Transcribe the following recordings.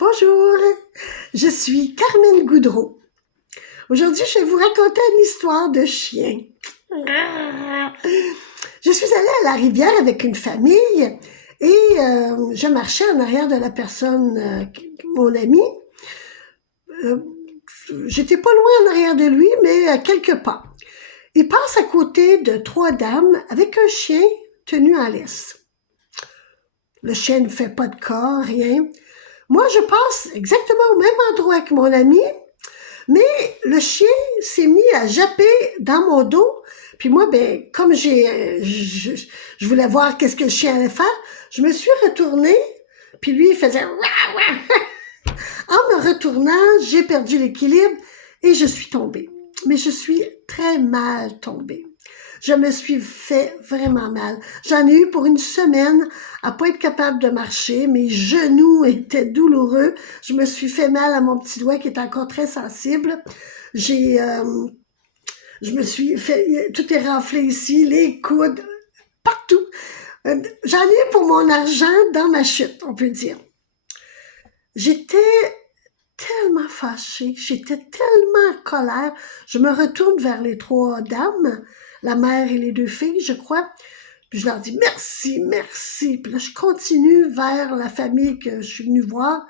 Bonjour, je suis Carmen Goudreau. Aujourd'hui, je vais vous raconter une histoire de chien. Je suis allée à la rivière avec une famille et je marchais en arrière de la personne, mon ami. J'étais pas loin en arrière de lui, mais à quelques pas. Il passe à côté de 3 dames avec un chien tenu en laisse. Le chien ne fait pas de cas, rien. Moi, je passe exactement au même endroit que mon ami, mais le chien s'est mis à japper dans mon dos. Puis moi, comme je voulais voir qu'est-ce que le chien allait faire, je me suis retournée, puis lui, il faisait « Wah, wah ». En me retournant, j'ai perdu l'équilibre et je suis tombée. Mais je suis très mal tombée. Je me suis fait vraiment mal. J'en ai eu pour une semaine à pas être capable de marcher. Mes genoux étaient douloureux. Je me suis fait mal à mon petit doigt qui est encore très sensible. Je me suis fait, tout est renflé ici, les coudes, partout. J'en ai eu pour mon argent dans ma chute, on peut dire. J'étais tellement fâchée, j'étais tellement en colère. Je me retourne vers les 3 dames, la mère et les 2 filles, je crois. Puis je leur dis merci, merci. Puis là, je continue vers la famille que je suis venue voir.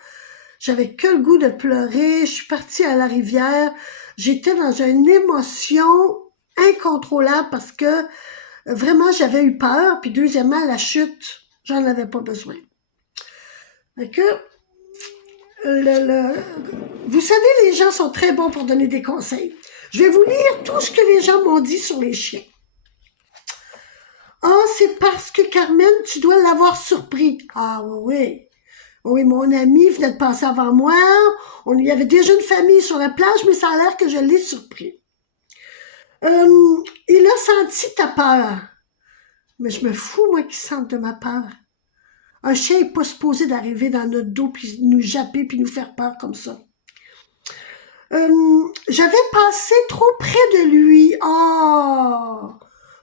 J'avais que le goût de pleurer. Je suis partie à la rivière. J'étais dans une émotion incontrôlable parce que vraiment, j'avais eu peur. Puis deuxièmement, la chute, j'en avais pas besoin. Fait que vous savez, les gens sont très bons pour donner des conseils. Je vais vous lire tout ce que les gens m'ont dit sur les chiens. Ah, c'est parce que Carmen, tu dois l'avoir surpris. Ah oui. Oui, mon ami venait de passer avant moi. Il y avait déjà une famille sur la plage, mais ça a l'air que je l'ai surpris. Il a senti ta peur. Mais je me fous, moi, qu'il sente de ma peur. Un chien n'est pas supposé d'arriver dans notre dos, puis nous japper, puis nous faire peur comme ça. J'avais passé trop près de lui. Oh,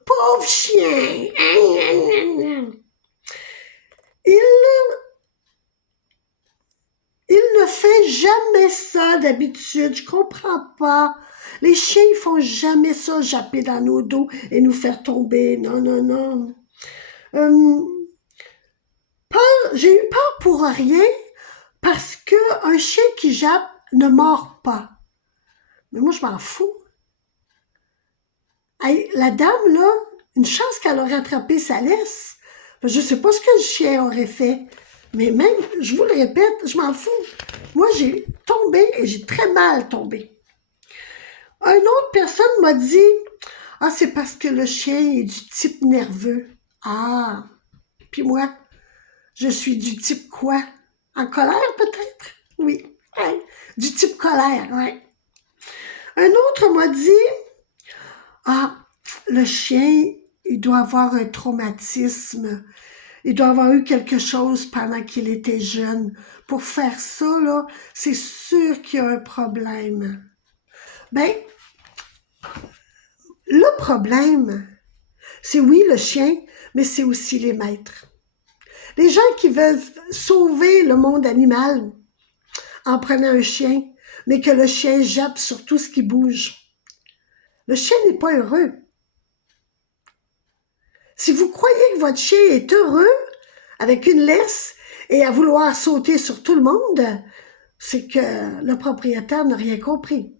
pauvre chien. Il ne fait jamais ça d'habitude. Je comprends pas. Les chiens, ils font jamais ça, japper dans nos dos et nous faire tomber. Non, non, non. J'ai eu peur pour rien parce que un chien qui jappe ne mord pas. Mais moi, je m'en fous. Hey, la dame, là, une chance qu'elle aurait attrapé sa laisse. Je sais pas ce que le chien aurait fait. Mais même, je vous le répète, je m'en fous. Moi, j'ai tombé et j'ai très mal tombé. Une autre personne m'a dit « Ah, c'est parce que le chien est du type nerveux. » Ah, puis moi, je suis du type quoi? En colère, peut-être? Oui, ouais. Du type colère, ouais. Un autre m'a dit « Ah, le chien, il doit avoir un traumatisme. Il doit avoir eu quelque chose pendant qu'il était jeune. Pour faire ça, là, c'est sûr qu'il y a un problème. » Ben, le problème, c'est oui le chien, mais c'est aussi les maîtres. Les gens qui veulent sauver le monde animal en prenant un chien, mais que le chien jappe sur tout ce qui bouge. Le chien n'est pas heureux. Si vous croyez que votre chien est heureux avec une laisse et à vouloir sauter sur tout le monde, c'est que le propriétaire n'a rien compris.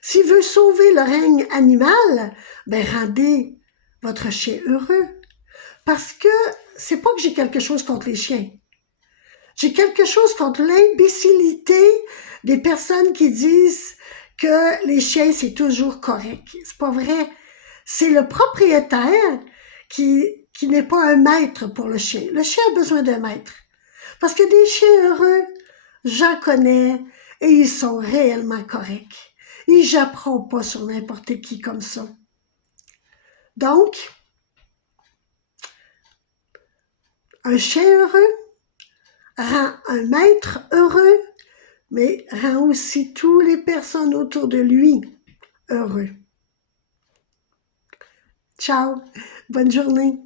S'il veut sauver le règne animal, ben rendez votre chien heureux. Parce que c'est pas que j'ai quelque chose contre les chiens. J'ai quelque chose contre l'imbécilité des personnes qui disent que les chiens, c'est toujours correct. C'est pas vrai. C'est le propriétaire qui n'est pas un maître pour le chien. Le chien a besoin d'un maître. Parce que des chiens heureux, j'en connais et ils sont réellement corrects. Ils japperont pas sur n'importe qui comme ça. Donc, un chien heureux rend un maître heureux, mais rend aussi toutes les personnes autour de lui heureux. Ciao, bonne journée.